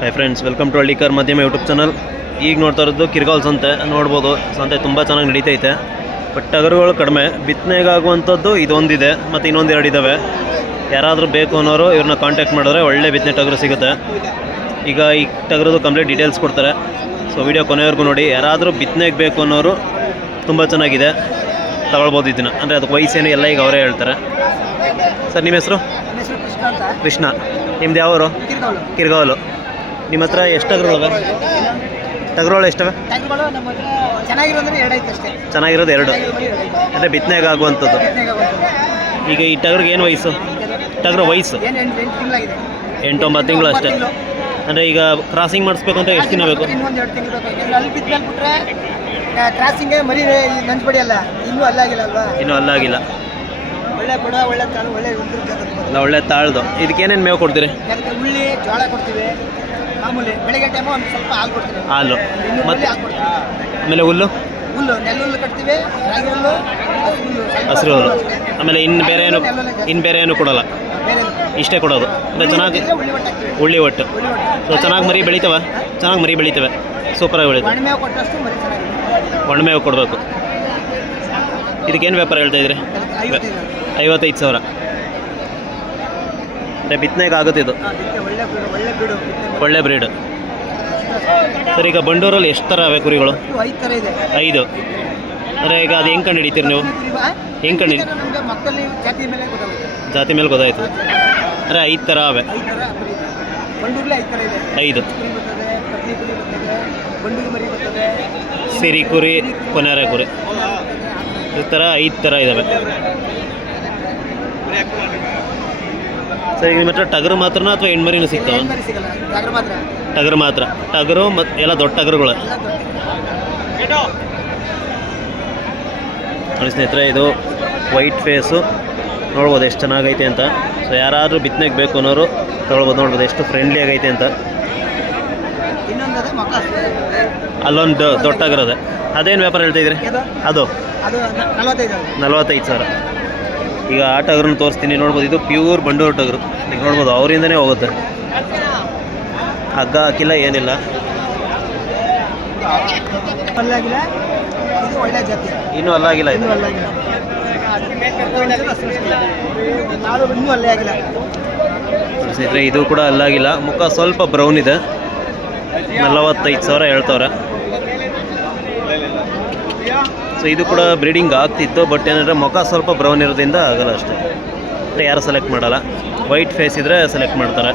Hi friends, welcome to Hallikar Madhyama YouTube channel. ಈಗ ನೋಡ್ತಾ ಇರೋದು ಕಿರ್ಗಾಲ್ ಸಂತೆ. ನೋಡ್ಬೋದು, ಸಂತೆ ತುಂಬ ಚೆನ್ನಾಗಿ ನಡೀತೈತೆ. ಬಟ್ ಟಗರುಗಳು ಕಡಿಮೆ. ಬಿತ್ತನೆಗಾಗುವಂಥದ್ದು ಇದೊಂದಿದೆ, ಮತ್ತು ಇನ್ನೊಂದು ಎರಡು ಇದ್ದಾವೆ. ಯಾರಾದರೂ ಬೇಕು ಅನ್ನೋರು ಇವ್ರನ್ನ ಕಾಂಟ್ಯಾಕ್ಟ್ ಮಾಡಿದ್ರೆ ಒಳ್ಳೆ ಬಿತ್ತನೆ ಟಗರು ಸಿಗುತ್ತೆ. ಈಗ ಈ ಟಗರದು ಕಂಪ್ಲೀಟ್ ಡೀಟೇಲ್ಸ್ ಕೊಡ್ತಾರೆ. ಸೊ ವಿಡಿಯೋ ಕೊನೆವರೆಗೂ ನೋಡಿ. ಯಾರಾದರೂ ಬಿತ್ತನೆಗೆ ಬೇಕು ಅನ್ನೋರು ತುಂಬ ಚೆನ್ನಾಗಿದೆ, ತಗೊಳ್ಬೋದು ಇದನ್ನು. ಅಂದರೆ ಅದಕ್ಕೆ ವಯಸ್ಸೇನು ಎಲ್ಲ ಈಗ ಅವರೇ ಹೇಳ್ತಾರೆ. ಸರ್, ನಿಮ್ಮ ಹೆಸರು? ಕೃಷ್ಣ. ನಿಮ್ದು ಯಾವರು? ಕಿರ್ಗಾವಲು. ನಿಮ್ಮ ಹತ್ರ ಎಷ್ಟು ಟಗರುಗಳವೆ? ಟಗರುಗಳು ಎಷ್ಟವೆ? ಚೆನ್ನಾಗಿರೋದು ಎರಡು, ಅಂದರೆ ಬಿತ್ತನೆಗೆ ಆಗುವಂಥದ್ದು. ಈಗ ಈ ಟಗರಿಗೆ ಏನು ವಯಸ್ಸು? ಟಗರು ವಯಸ್ಸು 8-9 ತಿಂಗಳು ಅಷ್ಟೇ. ಅಂದರೆ ಈಗ ಕ್ರಾಸಿಂಗ್ ಮಾಡಿಸ್ಬೇಕು ಅಂತ ಎಷ್ಟು ದಿನ ಬೇಕು? ಇನ್ನೂ ಅಲ್ಲಾಗಿಲ್ಲ. ಒಳ್ಳೆ ತಾಳ್ದು. ಇದಕ್ಕೇನೇನು ಮೇವು ಕೊಡ್ತೀರಿ? ಹುಳ್ಳಿ, ಜೋಳ ಕೊಡ್ತೀವಿ ಮಾಮೂಲಿ. ಬೆಳಗ್ಗೆ ಟೈಮು ಒಂದು ಸ್ವಲ್ಪ ಹಾಲು ಕೊಡ್ತೀವಿ. ಹಾಲು ಮತ್ತು ಆಮೇಲೆ ಹುಲ್ಲು ನೆಲ್ಲುಲ್ಲು ಕಟ್ತೀವಿ, ರಾಗಿ ಹುಲ್ಲು, ಹಸಿರು ಹುಲ್ಲು. ಆಮೇಲೆ ಇನ್ನು ಬೇರೆ ಏನು ಕೊಡೋಲ್ಲ, ಇಷ್ಟೇ ಕೊಡೋದು. ಅಂದರೆ ಚೆನ್ನಾಗಿ ಹುಳ್ಳಿ ಒಟ್ಟು. ಸೊ ಚೆನ್ನಾಗಿ ಮರಿ ಬೆಳಿತವೆ. ಸೂಪರಾಗಿ ಬೆಳೀತವೆ. ಒಣಮೇವು ಕೊಡಬೇಕು. ಇದಕ್ಕೇನು ವ್ಯಾಪಾರ ಹೇಳ್ತಾಯಿದ್ರಿ? 55,000. ಅಂದರೆ ಬಿತ್ತನೆಗೆ ಆಗುತ್ತೆ ಇದು. ಒಳ್ಳೆ ಬ್ರೀಡು. ಸರ್, ಈಗ ಬಂಡೂರಲ್ಲಿ ಎಷ್ಟು ಥರ ಅವೆ ಕುರಿಗಳು? 5. ಅಂದರೆ ಈಗ ಅದು ಹೆಂಗೆ ಕಂಡು ಹಿಡಿತೀರಿ ನೀವು? ಜಾತಿ ಮೇಲೆ ಗೊತ್ತಾಯ್ತು. ಅಂದರೆ 5 ಥರ ಅವೆ. 5 ಸಿರಿ ಕುರಿ, ಕೊನೆರೆ ಕುರಿ, ಈ ಥರ 5 ಥರ ಇದ್ದಾವೆ. ಸರ್, ಈಗ ನಿಮ್ಮ ಹತ್ರ ಟಗರು ಮಾತ್ರನಾ ಅಥವಾ ಹೆಣ್ಮರಿನೂ ಸಿಗ್ತಾವೆ? ಟಗರು ಮಾತ್ರ. ಟಗರು ಮತ್ತು ಎಲ್ಲ ದೊಡ್ಡ ಟಗರುಗಳು. ನೋಡಿ ಸ್ನೇಹಿತರೆ, ಇದು ವೈಟ್ ಫೇಸು. ನೋಡ್ಬೋದು ಎಷ್ಟು ಚೆನ್ನಾಗೈತೆ ಅಂತ. ಸೊ ಯಾರಾದರೂ ಬಿತ್ತನೆಗೆ ಬೇಕು ಅನ್ನೋರು ತೊಗೊಳ್ಬೋದು. ನೋಡ್ಬೋದು ಎಷ್ಟು ಫ್ರೆಂಡ್ಲಿ ಆಗೈತೆ ಅಂತ. ಅಲ್ಲೊಂದು ದೊಡ್ಡ ಟಗರು ಅದೇ. ಅದೇನು ವ್ಯಾಪಾರ ಹೇಳ್ತಾಯಿದ್ರಿ? ಅದು 45,000. ಈಗ ಆ ಟಗರನ್ನು ತೋರಿಸ್ತೀನಿ. ನೋಡ್ಬೋದು, ಇದು ಪ್ಯೂರ್ ಬಂಡೂರು ಟಗರು. ಈಗ ನೋಡ್ಬೋದು, ಅವರಿಂದನೇ ಹೋಗುತ್ತೆ. ಹಗ್ಗ ಹಾಕಿಲ್ಲ, ಏನಿಲ್ಲ. ಇನ್ನೂ ಅಲ್ಲಾಗಿಲ್ಲ. ಇದು ಸ್ನೇಹಿತರೆ, ಇದು ಕೂಡ ಅಲ್ಲಾಗಿಲ್ಲ. ಮುಖ ಸ್ವಲ್ಪ ಬ್ರೌನ್ ಇದೆ. 45,000 ಹೇಳ್ತವ್ರೆ. ಸೊ ಇದು ಕೂಡ ಬ್ರೀಡಿಂಗ್ ಆಗ್ತಿತ್ತು. ಬಟ್ ಏನಂದರೆ ಮುಖ ಸ್ವಲ್ಪ ಬ್ರೌನ್ ಇರೋದ್ರಿಂದ ಆಗಲ್ಲ ಅಷ್ಟೇ. ಅಂದರೆ ಯಾರು ಸೆಲೆಕ್ಟ್ ಮಾಡಲ್ಲ. ವೈಟ್ ಫೇಸ್ ಇದ್ದರೆ ಸೆಲೆಕ್ಟ್ ಮಾಡ್ತಾರೆ.